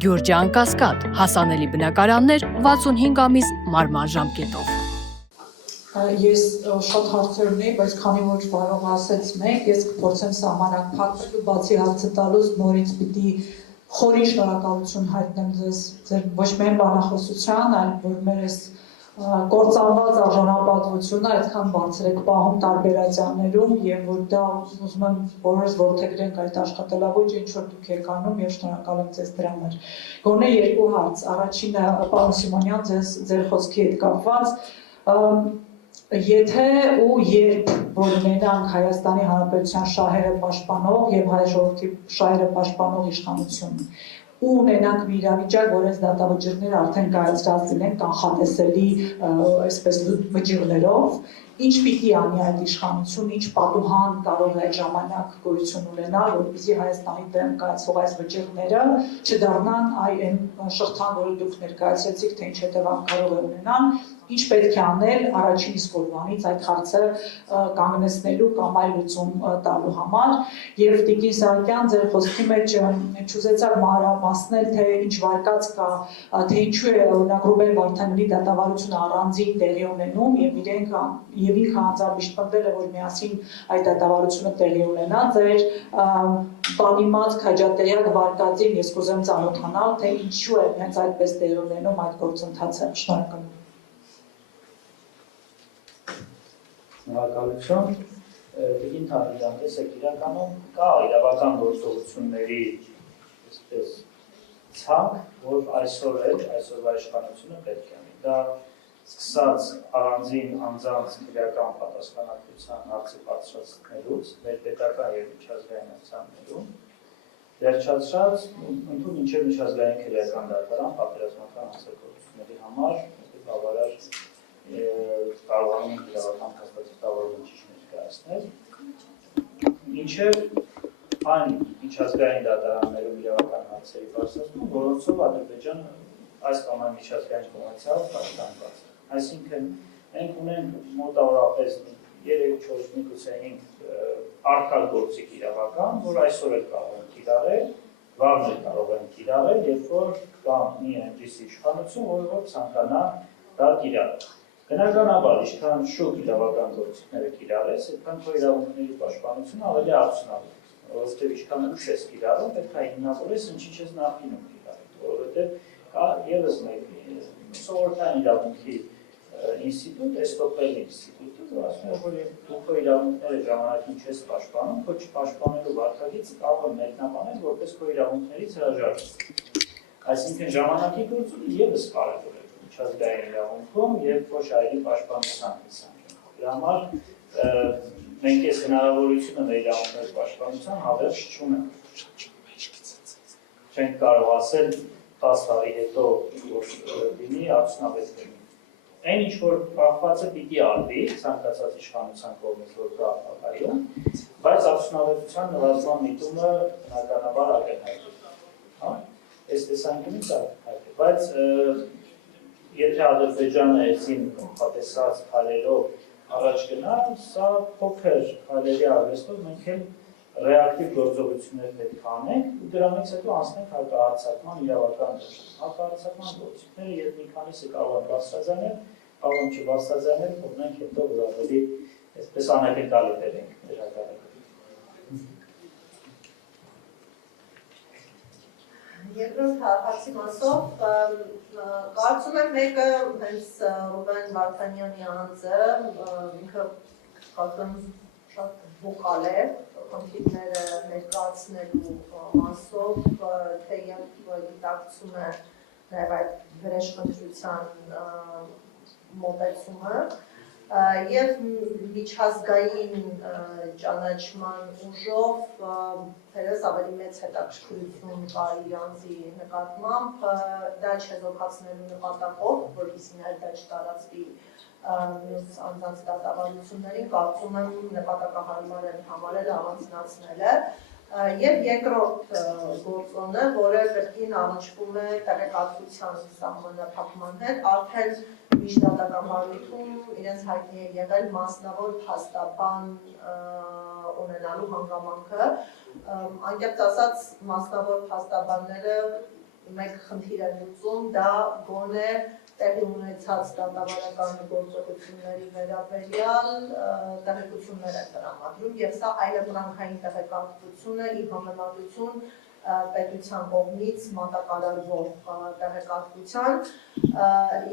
Գյուրջան Կասկադ, հասանելի բնակարաններ 65 ամիս մարման ժամկետով։ Ես շատ հարցեր ունեի, բայց քանի որ կարող ասեց մեկ, ես կփորձեմ սահմանակ փակել ու բացի հարցը տալուց նորից պիտի խորին շնորհակալություն հայտնեմ ձեզ ձեր ոչ միայն բանախոսության, այլ որ մեր այս կործանված արժանապատվությունը այդքան բարձր եք պահում տարբերացյաններում եւ որ դա ուզում եմ բոլորս որդեգրենք այդ աշխատելավոճը, ինչ որ դուք եք անում եւ շնորհակալ եմ ձեզ դրա համար։ Գոնե երկու հարց։ Առաջինը պարոն Սիմոնյան, ձեր խոսքի հետ կապված Եթե ու երբ որ ունենանք Հայաստանի Հանրապետության շահերը պաշտպանող եւ հայ ժողովրդի շահերը պաշտպանող իշխանություն ու ունենանք մի իրավիճակ, որ այս դատավճիռները արդեն կայացրած լինեն կանխատեսելի այսպես վճիռներով, ինչ պիտի անի այդ իշխանությունը, ինչ պատուհան կարող է այդ ժամանակ գոյություն ունենալ, որպեսզի Հայաստանի դեմ կայացող այս վճիռները չդառնան այն շղթան, որը դուք ներկայացրեցիք, թե ինչ հետևանք կարող է ունենան, ինչ պետք է անել առաջին իսկ օրվանից այդ հարցը կանգնեցնելու կամ այլ լուծում տալու համար եւ Տիկին Սահակյան ձեր խոսքի մեջ չուզեցար մանրամասնել թե ինչ վարկած կա թե ինչու է օրինակ Ռուբեն Վարդանյանի դատավարությունը առանձին տեղի ունենում եւ իրենք եւ ինքը անձամբ պնդել է որ միասին այդ դատավարությունը տեղի ունենա ձեր բանիմաց քաջատեղյակ վարկածին ես կուզեմ ծանոթանալ թե ինչու է հենց այդպես տեղի ունենում այդ գործընթացը շնորհակալ եմ Շնորհակալություն Տիկին Թանգյան, տեսեք իրականում կա իրավական գործողությունների այսպես ցանկ, որ այսօրվա իշխանությունը պետք է անի։ Դա սկսած առանձին անձանց քրեական պատասխանատվության հարցի բարձրացնելուց, ներպետական եւ միջազգային արձաններում, վերջացած ընդհանուր մինչեւ միջազգային քրեական դատարան պատերազմական հանցագործությունների համար բավարար կարողանում են իրավական հաստատավորում ներկայացնել, մինչև այն միջազգային դատարաններում իրավական հարցերի բարձրացում, որոնցով Ադրբեջանը այս կամ այն միջազգային կոնվենցիայով պաշտպանված է։ Այսինքն մենք ունենք մոտավորապես 3-4 միգուցե 5 արկա գործիք իրավական, որ այսօր էլ կարող են կիրառել, վաղն էլ կարող են կիրառել, երբ որ կամ մի այնպիսի իշխանություն, որը ցանկանա դա կիրառել։ Բնականաբար, ինչքան շուտ իրավական գործիքները կիրառես, այդքան քո իրավունքների պաշտպանությունը ավելի արդյունավետ է, որովհետև ինչքան ուշ ես կիրառում, պետք է հիմնավորես ինչի ես նախկինում կիրառել, որովհետև կա ևս մեկ սովորական իրավունքի ինստիտուտ, էստոպելի ինստիտուտը, որ ասում է, որ դու քո իրավունքները ժամանակին չես պաշտպանում, քո չպաշտպանելու վարքագիծը կարող է մեկնաբանել, որպես քո իրավունքներից հրաժարվել։ Այսինքն ժամանակի գործումը ևս կարևոր է միջազգային իրավունքում եւ ոչ այլի պաշտպանության տեսանկյունից։ Դրա համար մենք այս հնարավորությունը մեր իրավունքների պաշտպանության հավերժ չունենք։ Չենք կարող ասել 10 տարի հետո որ լինի արդյունավետ լինի։ Այն ինչ որ կախված է պիտի արվի ցանկացած իշխանության կողմից որ կա այո, բայց արդյունավետության նվազման միտումը բնականաբար ակնհայտ է։ Հա, այս տեսանկյունից ակնհայտ է, բայց եթե Ադրբեջանը այսին կողմատեսած քայլերով առաջ գնա, սա փոքր քայլերի արվեստով մենք էլ ռեակտիվ գործողություններ պետք է անենք ու դրանից հետո անցնենք հակահարձակման իրավական հակահարձակման գործիքները եւ մի քանիսը կարող են բարձրաձայնել, կարող են չբարձրաձայնել, թողնենք հետո որ ավելի այսպես անակնկալի բերենք մեր հակառակը։ Երկրորդ հարցի մասով կարծում եմ մեկը հենց Ռուբեն Վարդանյանի անձը ինքը կարծում շատ վոկալ է խնդիրները ներկայացնելու մասով, թեև գիտակցում է նաև այդ վրեժխնդրության մոտեցումը եւ միջազգային ճանաչման ուժով թերևս ավելի մեծ հետաքրքրություն կա իր անձի նկատմամբ, դա չեզոքացնելու նպատակով, որպեսզի նաև դա չտարածվի մյուս անձանց դատավարություններին, կարծում եմ նպատակահարմար են համարել առանձնացնելը եւ երկրորդ գործոնը, որը կրկին առնչվում է տեղեկատվության սահմանափակման հետ, արդեն միջդատական հարթում իրենց հայտնի է եղել մասնավոր փաստաբան ունենալու հանգամանքը, անկեղծ ասած մասնավոր փաստաբանները մեկ խնդիր է լուծում, դա գոնե տեղի ունեցած դատավարական գործողությունների վերաբերյալ տեղեկություններ է տրամադրում եւ սա այլընտրանքային տեղեկատվություն է ի համեմատություն պետության կողմից մատակարարվող տեղեկատվության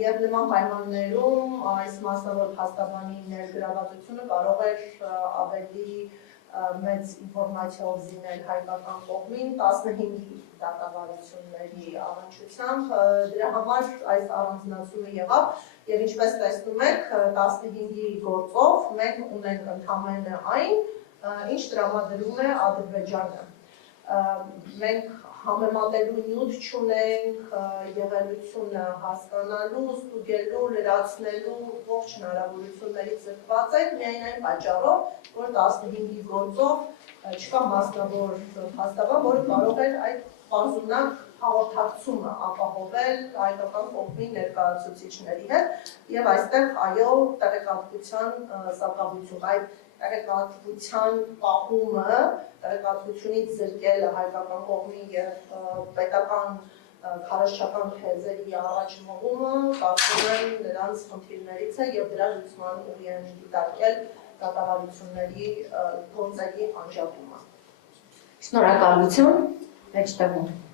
եւ նման պայմաններում այս մասնավոր փաստաբանի ներգրավվածությունը կարող է ավելի մեծ ինֆորմացիով զինել հայկական կողմին 15 դատավարությունների առնչությամբ դրա համար այս առանձնացումը եղավ եւ ինչպես տեսնում եք 15-ի գործով մենք ունենք ընդամենը այն ինչ տրամադրում է Ադրբեջանը մենք համեմատելու նյութ չունենք եղելությունը հասկանալու, ստուգելու, լրացնելու ողջ հնարավորություններից զրկված ենք միայն այն պատճառով, որ 15-ի գործով չկա մասնավոր փաստաբան, որը կարող էր այդ բազունակ հաղորդակցումը ապահովել հայկական կողմի ներկայացուցիչների հետ եւ այստեղ այո տեղեկատվության սակավություն այդ տեղեկատվության պահումը, տեղեկատվությունից զրկելը հայկական կողմի եւ պետական քարոզչական թեզերի առաջ մղումը կարծում եմ նրանց խնդիրներից է եւ դրա լուծման ուղի են դիտարկել դատավարությունների գործերի անջատումը։ Շնորհակալություն, մեջտեղում